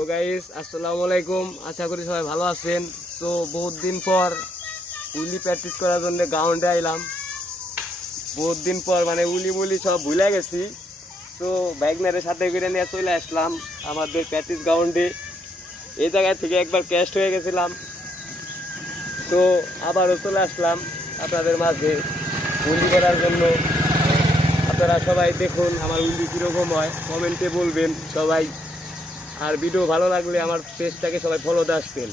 তো গাইস আসসালামু আলাইকুম, আশা করি সবাই ভালো আছেন। তো বহুত দিন পর উলি প্র্যাকটিস করার জন্য গ্রাউন্ডে আইলাম। বহুত দিন পর মানে উলি সব ভুলে গেছি। তো বাইকনারের সাথে করে নিয়ে চলে আসলাম আমাদের প্র্যাকটিস গ্রাউন্ডে। এই জায়গা থেকে একবার ক্যাস্ট হয়ে গেছিলাম, তো আবারও চলে আসলাম আপনাদের মাঝে উলি করার জন্য। আপনারা সবাই দেখুন আমার উলি কীরকম হয়, কমেন্টে বলবেন সবাই। আর ভিডিও ভালো লাগলে আমার পেজটাকে সবাই ফলো দিয়ে আসবেন।